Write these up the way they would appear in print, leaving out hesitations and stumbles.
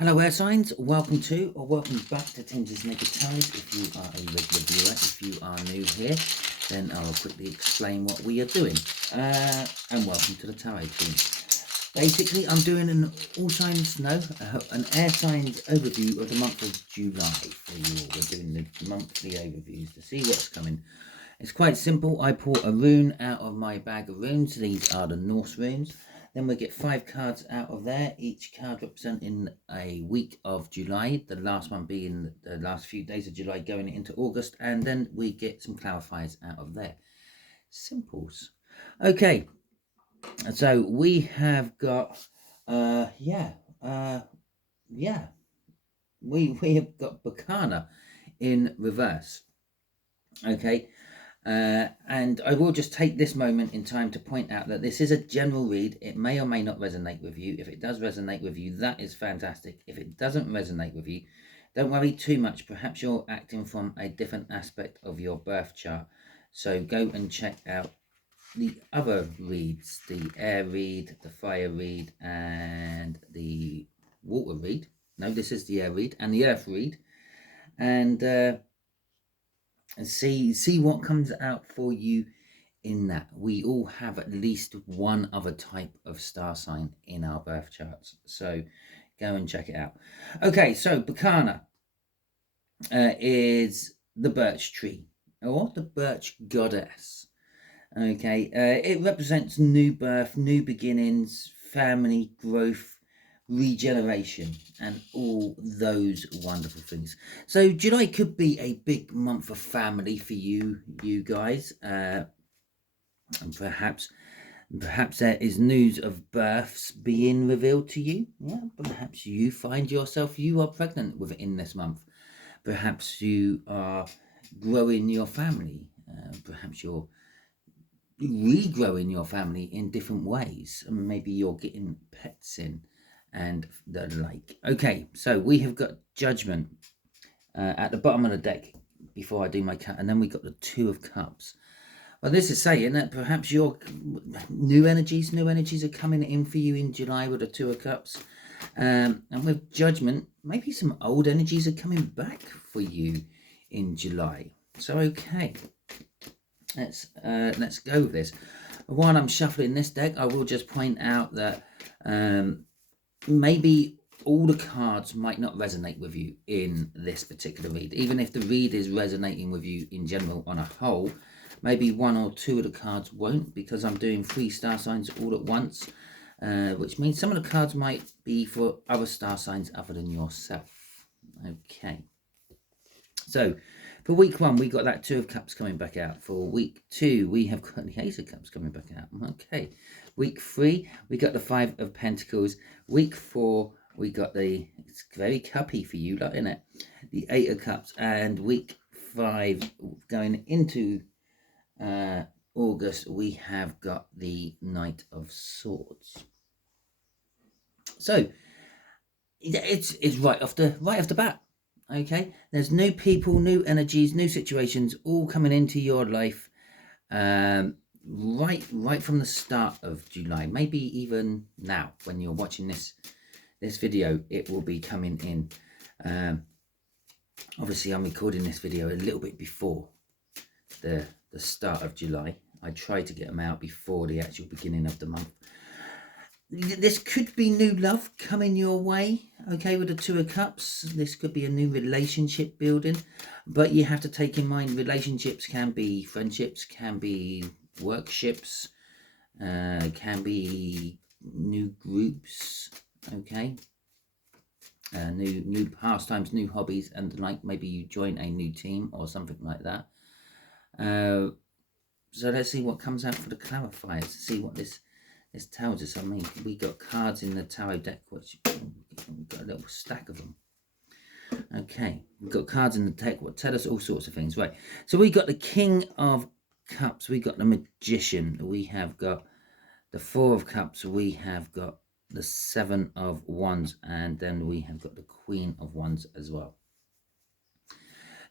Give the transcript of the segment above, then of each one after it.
Hello air signs, welcome to or welcome back to Timsy Naked Tarot. If you are a regular viewer, if you are new here, then I'll quickly explain what we are doing. And welcome to the tarot team. Basically, I'm doing an all signs, an air signs overview of the month of July for you all. We're doing the monthly overviews to see what's coming. It's quite simple. I pull a rune out of my bag of runes. These are the Norse runes. Then we get 5 cards out of there, each card representing a week of July, the last one being the last few days of July going into August, and then we get some clarifiers out of there. Simples. Okay, so we have got, we have got Bacana in reverse. Okay, and I will just take this moment in time to point out that this is a general read. It may or may not resonate with you. If it does resonate with you, that is fantastic. If it doesn't resonate with you, don't worry too much. Perhaps you're acting from a different aspect of your birth chart. So go and check out the other reads, the air read, the fire read, and the water read. No, this is the air read and the earth read. And see what comes out for you in that. We all have at least one other type of star sign in our birth charts, so go and check it out. Okay, so Bacana is the birch tree or the birch goddess. Okay, it represents new birth, new beginnings, family growth, regeneration, and all those wonderful things. So July could be a big month of family for you guys, and perhaps there is news of births being revealed to you. Yeah, perhaps you find yourself you are pregnant within this month. Perhaps you are growing your family. Perhaps you're regrowing your family in different ways. Maybe you're getting pets in and the like. Okay, so we have got Judgment at the bottom of the deck before I do my cut, and then we got the Two of Cups. Well, this is saying that perhaps your new energies are coming in for you in July with the Two of Cups. And with Judgment, maybe some old energies are coming back for you in July. So, okay, let's go with this. While I'm shuffling this deck, I will just point out that maybe all the cards might not resonate with you in this particular read. Even if the read is resonating with you in general on a whole, maybe 1 or 2 of the cards won't, because I'm doing 3 star signs all at once, which means some of the cards might be for other star signs other than yourself. Okay. So for week 1, we got that Two of Cups coming back out. For week 2, we have got the Ace of Cups coming back out. Okay. Week 3, we got the Five of Pentacles. Week 4, we got it's very cuppy for you, isn't it? The Eight of Cups. And week 5, going into August, we have got the Knight of Swords. So it's right off the bat. Okay, there's new people, new energies, new situations all coming into your life right from the start of July. Maybe even now when you're watching this video, it will be coming in. Obviously I'm recording this video a little bit before the start of July. I try to get them out before the actual beginning of the month. This could be new love coming your way, okay, with the Two of Cups. This could be a new relationship building, but you have to take in mind relationships can be friendships, can be workships, can be new groups, okay, new pastimes, new hobbies, and like maybe you join a new team or something like that. So let's see what comes out for the clarifiers, see what this tells us. I mean, we got cards in the tarot deck, which we've got a little stack of them. Okay, we've got cards in the deck what tell us all sorts of things. Right, so we got the King of Cups, we got the Magician, we have got the Four of Cups, we have got the Seven of Wands, and then we have got the Queen of Wands as well.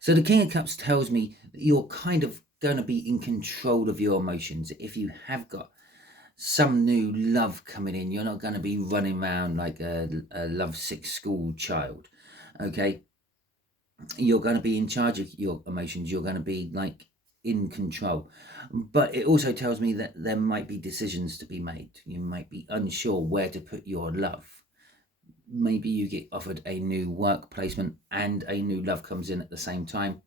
So the King of Cups tells me that you're kind of going to be in control of your emotions. If you have got some new love coming in. You're not going to be running around like a lovesick school child. Okay, you're going to be in charge of your emotions. You're going to be like in control. But it also tells me that there might be decisions to be made. You might be unsure where to put your love. Maybe you get offered a new work placement and a new love comes in at the same time,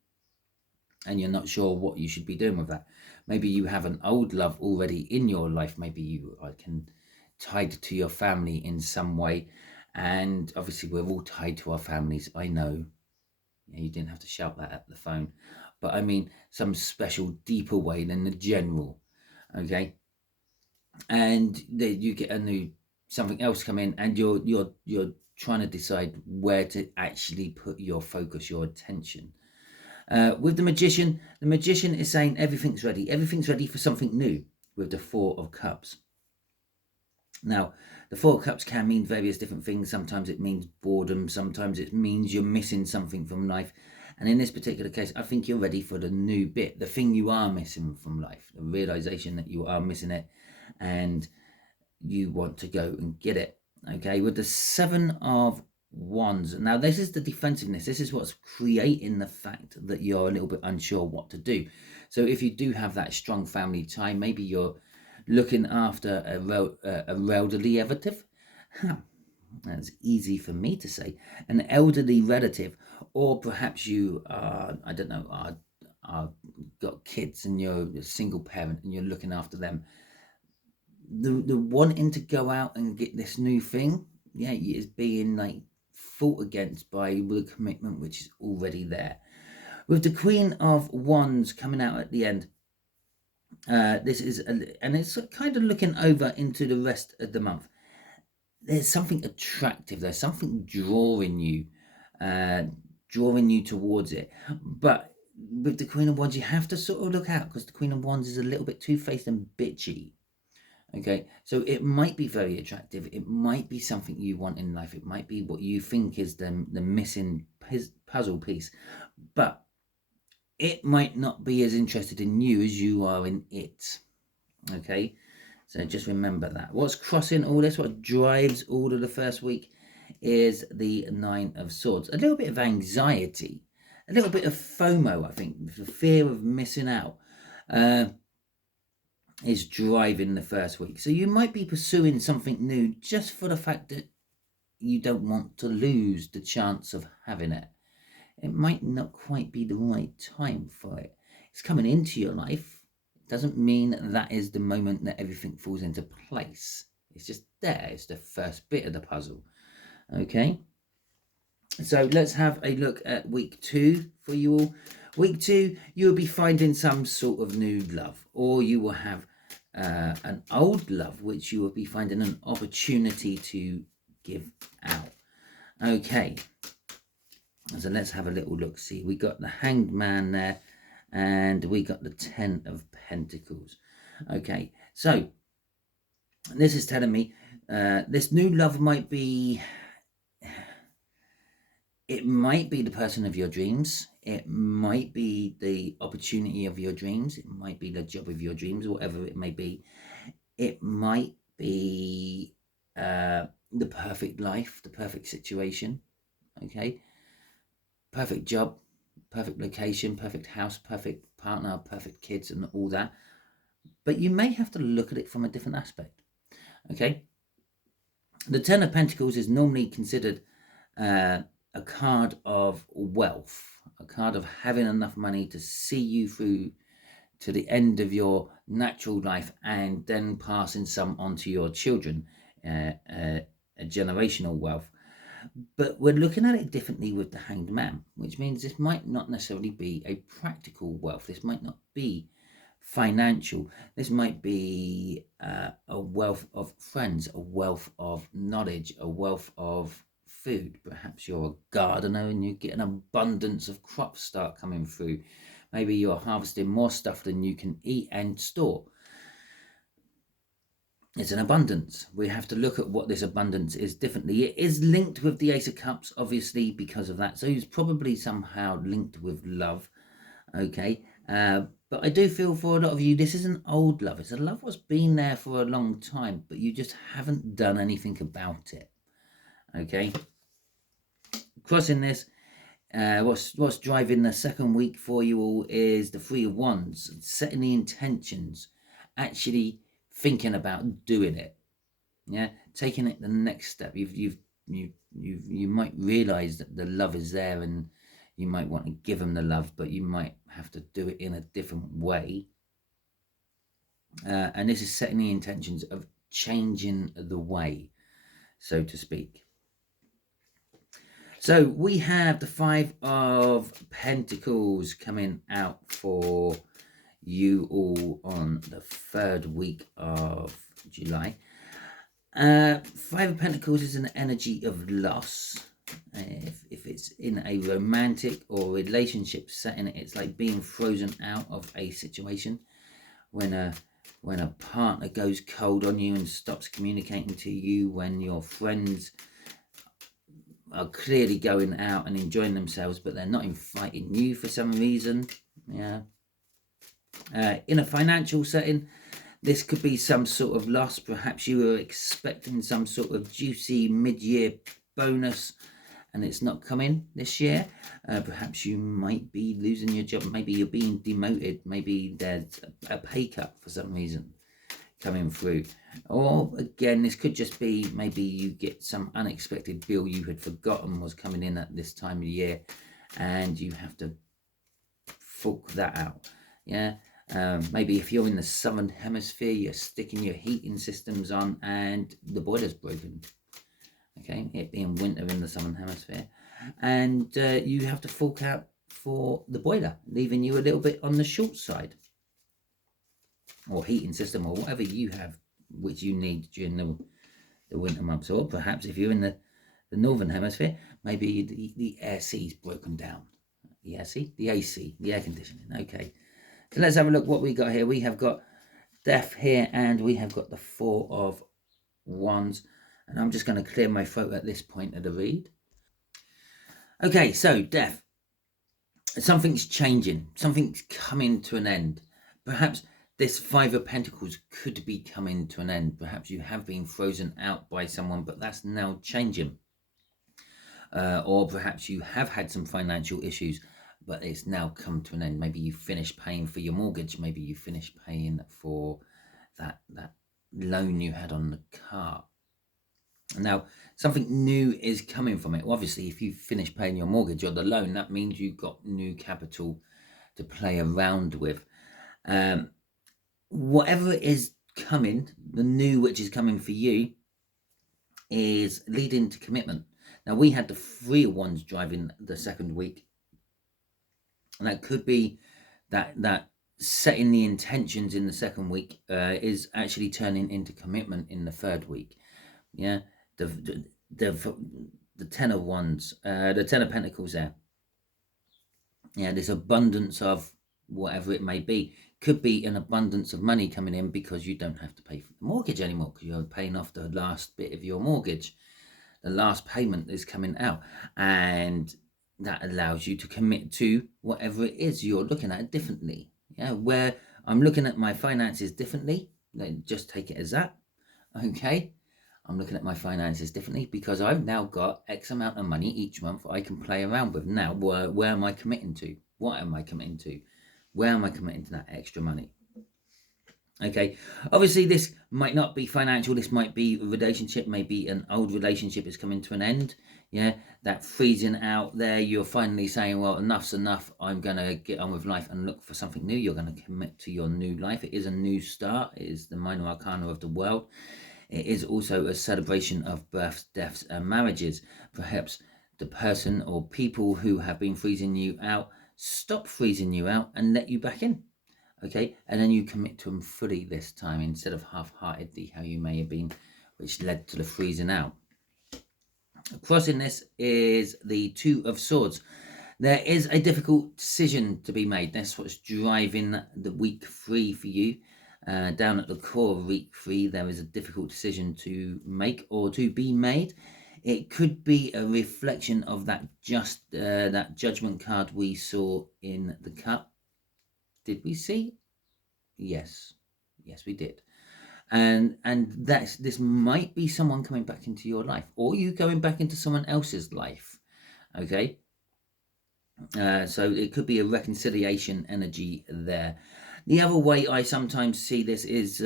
and you're not sure what you should be doing with that. Maybe you have an old love already in your life. Maybe you are tied to your family in some way, and obviously we're all tied to our families. I know, yeah, you didn't have to shout that at the phone, but I mean some special deeper way than the general. Okay, and you get a new something else come in, and you're trying to decide where to actually put your focus, your attention. With the magician is saying everything's ready for something new, with the Four of Cups. Now, the Four of Cups can mean various different things. Sometimes it means boredom, sometimes it means you're missing something from life. And in this particular case, I think you're ready for the new bit, the thing you are missing from life, the realization that you are missing it, and you want to go and get it. Okay, with the Seven of Wands. Now, this is the defensiveness. This is what's creating the fact that you're a little bit unsure what to do. So if you do have that strong family tie, maybe you're looking after a elderly relative. That's easy for me to say. An elderly relative, or perhaps you are, I don't know, are got kids and you're a single parent and you're looking after them. The wanting to go out and get this new thing, yeah, is being like fought against by the commitment which is already there. With the Queen of Wands coming out at the end, this is, and it's kind of looking over into the rest of the month. There's something attractive. There's something drawing you towards it. But with the Queen of Wands, you have to sort of look out, because the Queen of Wands is a little bit two-faced and bitchy. Okay, so it might be very attractive. It might be something you want in life. It might be what you think is the missing puzzle piece. But it might not be as interested in you as you are in it. Okay, so just remember that. What's crossing all this, what drives all of the first week, is the Nine of Swords. A little bit of anxiety, a little bit of FOMO, I think, the fear of missing out, is driving the first week. So you might be pursuing something new just for the fact that you don't want to lose the chance of having it. It might not quite be the right time for it. It's coming into your life. It doesn't mean that is the moment that everything falls into place. It's just there. It's the first bit of the puzzle. Okay. So let's have a look at week 2 for you all. Week 2, you'll be finding some sort of new love, or you will have an old love which you will be finding an opportunity to give out. Okay, so let's have a little look. See, we got the Hanged Man there, and we got the Ten of Pentacles. Okay, so this is telling me this new love might be, it might be the person of your dreams. It might be the opportunity of your dreams. It might be the job of your dreams, whatever it may be. It might be the perfect life, the perfect situation. Okay, perfect job, perfect location, perfect house, perfect partner, perfect kids, and all that. But you may have to look at it from a different aspect. Okay, the Ten of Pentacles is normally considered a card of wealth, a card of having enough money to see you through to the end of your natural life, and then passing some on to your children, a generational wealth. But we're looking at it differently with the Hanged Man, which means this might not necessarily be a practical wealth. This might not be financial. This might be a wealth of friends, a wealth of knowledge, a wealth of food. Perhaps you're a gardener and you get an abundance of crops start coming through. Maybe you're harvesting more stuff than you can eat and store. It's an abundance. We have to look at what this abundance is differently. It is linked with the Ace of Cups, obviously, because of that. So it's probably somehow linked with love. Okay, But I do feel for a lot of you, this isn't old love. It's a love that's been there for a long time, but you just haven't done anything about it. Okay. Crossing this, what's driving the second week for you all is the Three of Wands, setting the intentions, actually thinking about doing it. Yeah, taking it the next step. You might realize that the love is there, and you might want to give them the love, but you might have to do it in a different way. And this is setting the intentions of changing the way, so to speak. So we have the Five of Pentacles coming out for you all on the third week of July. Five of Pentacles is an energy of loss. If it's in a romantic or relationship setting, it's like being frozen out of a situation. When a partner goes cold on you and stops communicating to you, when your friends are clearly going out and enjoying themselves, but they're not inviting you for some reason. Yeah. In a financial setting, this could be some sort of loss. Perhaps you were expecting some sort of juicy mid-year bonus and it's not coming this year. Perhaps you might be losing your job. Maybe you're being demoted. Maybe there's a pay cut for some reason coming through. Or again, this could just be maybe you get some unexpected bill you had forgotten was coming in at this time of year and you have to fork that out. Yeah. Maybe if you're in the southern hemisphere, you're sticking your heating systems on and the boiler's broken. Okay, it being winter in the southern hemisphere, and you have to fork out for the boiler, leaving you a little bit on the short side, or heating system, or whatever you have which you need during the winter months. Or perhaps if you're in the northern hemisphere, maybe the AC's broken down. The AC, the air conditioning. Okay, so let's have a look what we got here. We have got Death here, and we have got the Four of Wands. And I'm just going to clear my throat at this point of the read. Okay, so Death. Something's changing. Something's coming to an end. Perhaps this Five of Pentacles could be coming to an end. Perhaps you have been frozen out by someone, but that's now changing. Or perhaps you have had some financial issues, but it's now come to an end. Maybe you finished paying for your mortgage. Maybe you finished paying for that loan you had on the car. Now, something new is coming from it. Obviously, if you finish paying your mortgage or the loan, that means you've got new capital to play around with. Whatever is coming, the new which is coming for you, is leading to commitment. Now, we had the Three of Wands driving the second week. And that could be that setting the intentions in the second week is actually turning into commitment in the third week. Yeah. The Ten of Wands, the Ten of Pentacles there. Yeah, this abundance of whatever it may be. Could be an abundance of money coming in because you don't have to pay for the mortgage anymore because you're paying off the last bit of your mortgage. The last payment is coming out, and that allows you to commit to whatever it is you're looking at differently. Yeah, where I'm looking at my finances differently, just take it as that. Okay. I'm looking at my finances differently because I've now got X amount of money each month I can play around with. Now, where am I committing to? What am I committing to? Where am I committing to that extra money? Okay, obviously this might not be financial. This might be a relationship. Maybe an old relationship is coming to an end. Yeah, that freezing out there. You're finally saying, well, enough's enough. I'm going to get on with life and look for something new. You're going to commit to your new life. It is a new start. It is the minor arcana of the world. It is also a celebration of births, deaths, and marriages. Perhaps the person or people who have been freezing you out stop freezing you out and let you back in. Okay, and then you commit to them fully this time instead of half-heartedly how you may have been, which led to the freezing out. Crossing this is the Two of Swords. There is a difficult decision to be made. That's what's driving the week 3 for you. Down at the core of week 3, there is a difficult decision to make or to be made. It could be a reflection of that judgment card we saw in the cup. Did we see? Yes. Yes, we did. And this might be someone coming back into your life, or you going back into someone else's life. Okay. So it could be a reconciliation energy there. The other way I sometimes see this is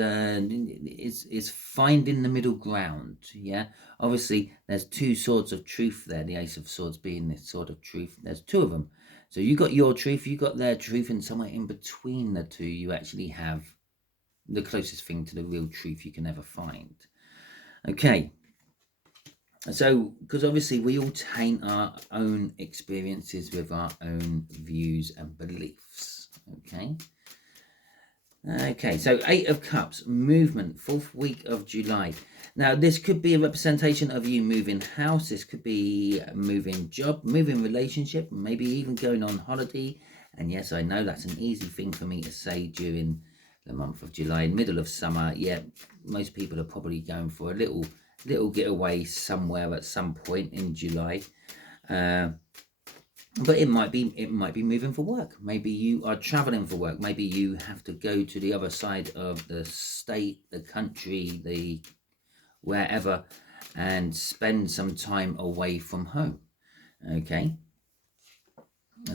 finding the middle ground. Yeah, obviously there's two swords of truth there. The Ace of Swords being this sword of truth. There's two of them. So you got your truth, you got their truth, and somewhere in between the two, you actually have the closest thing to the real truth you can ever find. Okay. So, because obviously we all taint our own experiences with our own views and beliefs. Okay. Okay, so 8 of Cups, movement, 4th week of July. Now, this could be a representation of you moving house. This could be moving job, moving relationship, maybe even going on holiday. And yes, I know that's an easy thing for me to say during the month of July, middle of summer. Yeah, most people are probably going for a little getaway somewhere at some point in July. But it might be moving for work. Maybe you are traveling for work. Maybe you have to go to the other side of the state, the country, the wherever, and spend some time away from home. Okay.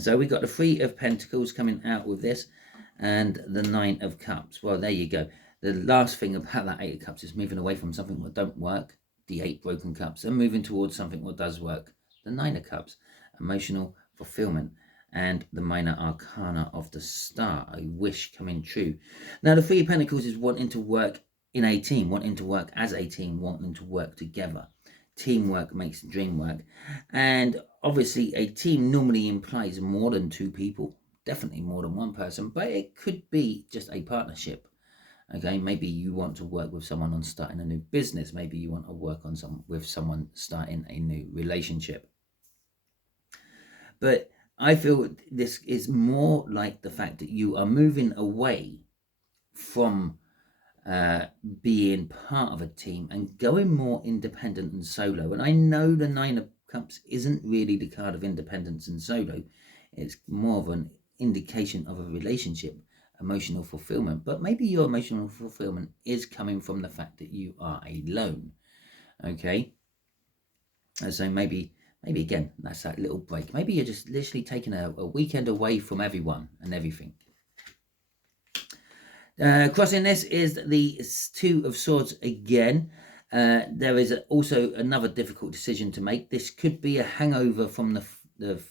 So we got the 3 of Pentacles coming out with this, and the 9 of Cups. Well, there you go. The last thing about that 8 of Cups is moving away from something that don't work, the 8 broken cups, and moving towards something that does work, the 9 of Cups, emotional fulfillment, and the minor arcana of the star, a wish coming true. Now, the 3 of Pentacles is wanting to work in a team, wanting to work as a team, wanting to work together. Teamwork makes the dream work. And obviously, a team normally implies more than 2 people, definitely more than 1 person, but it could be just a partnership. Okay, maybe you want to work with someone on starting a new business. Maybe you want to work on with someone starting a new relationship. But I feel this is more like the fact that you are moving away from being part of a team and going more independent and solo. And I know the 9 of Cups isn't really the card of independence and solo. It's more of an indication of a relationship, emotional fulfillment. But maybe your emotional fulfillment is coming from the fact that you are alone. Okay. And so maybe again, that's that little break. Maybe you're just literally taking a weekend away from everyone and everything. Crossing this is the 2 of Swords again. There is also another difficult decision to make. This could be a hangover from the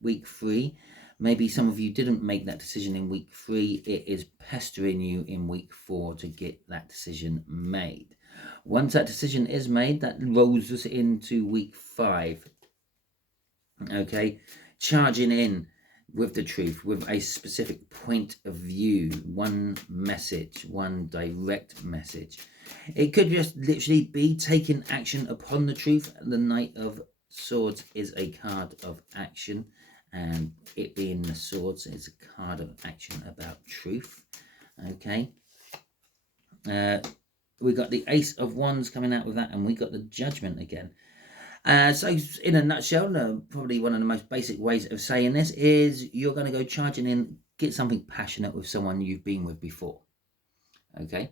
week 3. Maybe some of you didn't make that decision in week 3. It is pestering you in week 4 to get that decision made. Once that decision is made, that rolls us into week 5. Okay, charging in with the truth, with a specific point of view, one message, one direct message. It could just literally be taking action upon the truth. The Knight of Swords is a card of action, and it being the swords is a card of action about truth. Okay. We got the Ace of Wands coming out with that, and we got the Judgment again. So in a nutshell, probably one of the most basic ways of saying this is you're going to go charging in, get something passionate with someone you've been with before. Okay,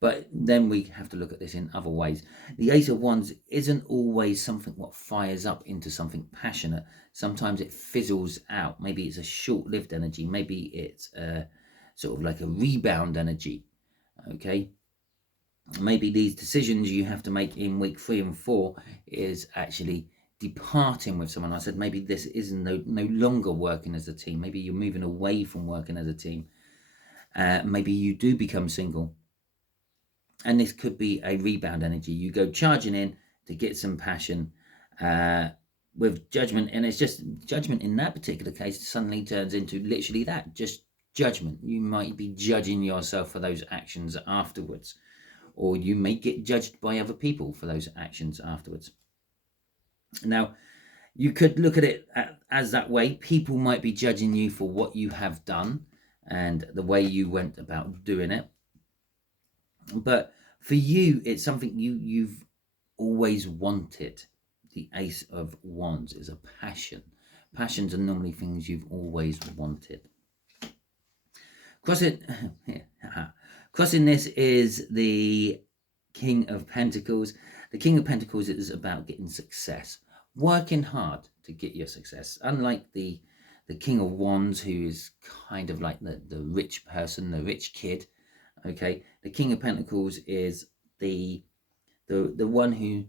but then we have to look at this in other ways. The Ace of Wands isn't always something what fires up into something passionate. Sometimes it fizzles out. Maybe it's a short-lived energy. Maybe it's sort of like a rebound energy. Okay. Maybe these decisions you have to make in week 3 and 4 is actually departing with someone. I said maybe this is no longer working as a team. Maybe you're moving away from working as a team. Maybe you do become single. And this could be a rebound energy. You go charging in to get some passion with Judgment. And it's just Judgment in that particular case suddenly turns into literally that, just judgment. You might be judging yourself for those actions afterwards. Or you may get judged by other people for those actions afterwards. Now, you could look at it as that way. People might be judging you for what you have done and the way you went about doing it. But for you, it's something you've always wanted. The Ace of Wands is a passion. Passions are normally things you've always wanted. Crossing, crossing this is the King of Pentacles. The King of Pentacles is about getting success, working hard to get your success. Unlike the King of Wands, who is kind of like the rich person, the rich kid. Okay, the King of Pentacles is the one who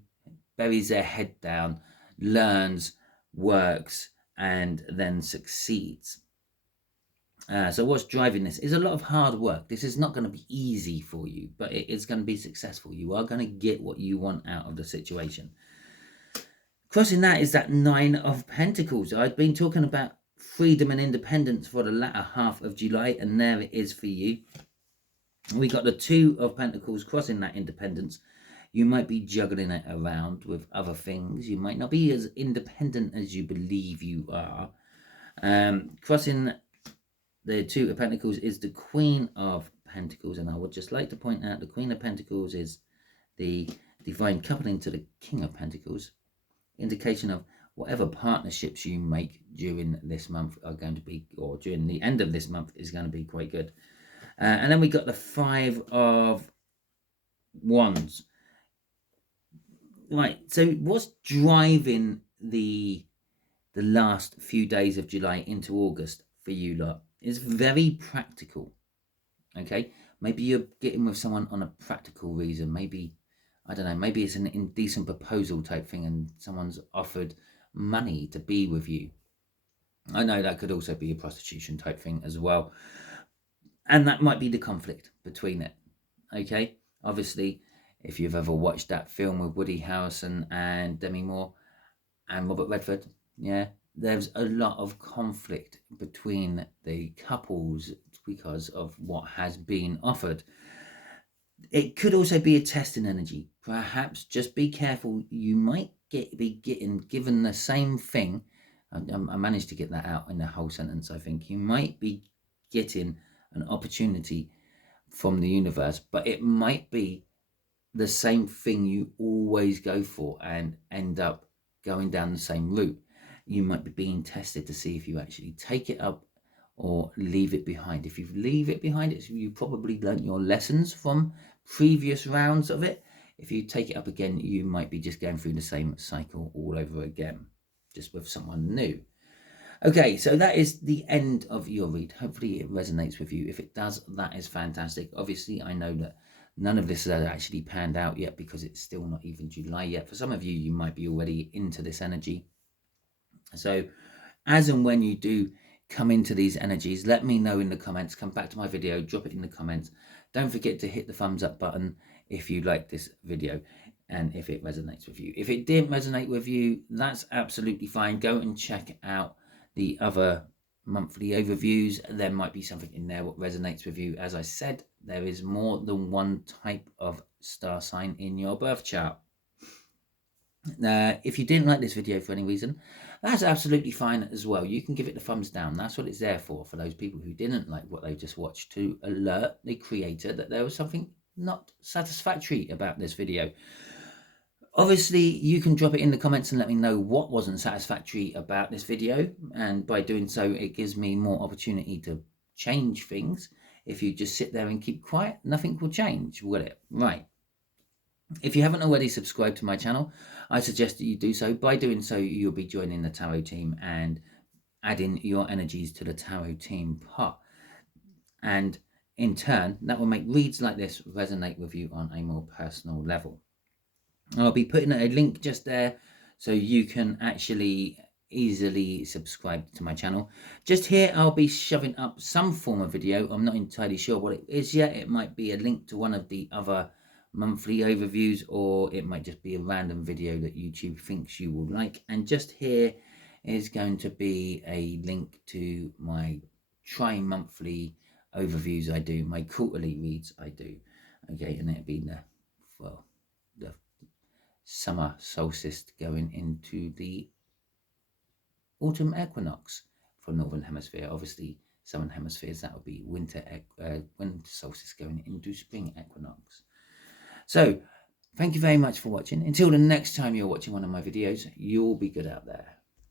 buries their head down, learns, works, and then succeeds. So what's driving this is a lot of hard work. This is not going to be easy for you, but it is going to be successful. You are going to get what you want out of the situation. Crossing that is that Nine of Pentacles. I've been talking about freedom and independence for the latter half of July, and there it is for you. We got the Two of Pentacles crossing that independence. You might be juggling it around with other things. You might not be as independent as you believe you are. Crossing the Two of Pentacles is the Queen of Pentacles, and I would just like to point out the Queen of Pentacles is the divine coupling to the King of Pentacles. Indication of whatever partnerships you make during this month are going to be, or during the end of this month, is going to be quite good. And then we got the Five of Wands. Right, so what's driving the last few days of July into August for you lot is very practical. Okay, maybe you're getting with someone on a practical reason. Maybe, I don't know, maybe it's an indecent proposal type thing and someone's offered money to be with you. I know that could also be a prostitution type thing as well. And that might be the conflict between it. Okay, obviously, if you've ever watched that film with Woody Harrelson and Demi Moore and Robert Redford, yeah, there's a lot of conflict between the couples because of what has been offered. It could also be a testing energy. Perhaps just be careful. You might be getting given the same thing. I managed to get that out in the whole sentence, I think. You might be getting an opportunity from the universe, but it might be the same thing you always go for and end up going down the same route. You might be being tested to see if you actually take it up or leave it behind. If you leave it behind, you probably learnt your lessons from previous rounds of it. If you take it up again, you might be just going through the same cycle all over again, just with someone new. Okay, so that is the end of your read. Hopefully it resonates with you. If it does, that is fantastic. Obviously, I know that none of this has actually panned out yet because it's still not even July yet. For some of you, you might be already into this energy. So as and when you do come into these energies, let me know in the comments. Come back to my video, drop it in the comments. Don't forget to hit the thumbs up button if you like this video and if it resonates with you. If it didn't resonate with you, that's absolutely fine. Go and check out the other monthly overviews. There might be something in there what resonates with you. As I said, there is more than one type of star sign in your birth chart. If you didn't like this video for any reason, that's absolutely fine as well. You can give it the thumbs down. That's what it's there for those people who didn't like what they just watched, to alert the creator that there was something not satisfactory about this video. Obviously, you can drop it in the comments and let me know what wasn't satisfactory about this video. And by doing so, it gives me more opportunity to change things. If you just sit there and keep quiet, nothing will change, will it? Right. If you haven't already subscribed to my channel, I suggest that you do so. By doing so, you'll be joining the tarot team and adding your energies to the tarot team pot. And in turn, that will make reads like this resonate with you on a more personal level. I'll be putting a link just there so you can actually easily subscribe to my channel. Just here, I'll be shoving up some form of video. I'm not entirely sure what it is yet. It might be a link to one of the other monthly overviews, or it might just be a random video that YouTube thinks you will like. And just here is going to be a link to my tri-monthly overviews I do, my quarterly reads I do. Okay, and it'll be the summer solstice going into the autumn equinox for Northern Hemisphere. Obviously, Southern Hemispheres, that would be winter solstice going into spring equinox. So, thank you very much for watching. Until the next time you're watching one of my videos, you'll be good out there.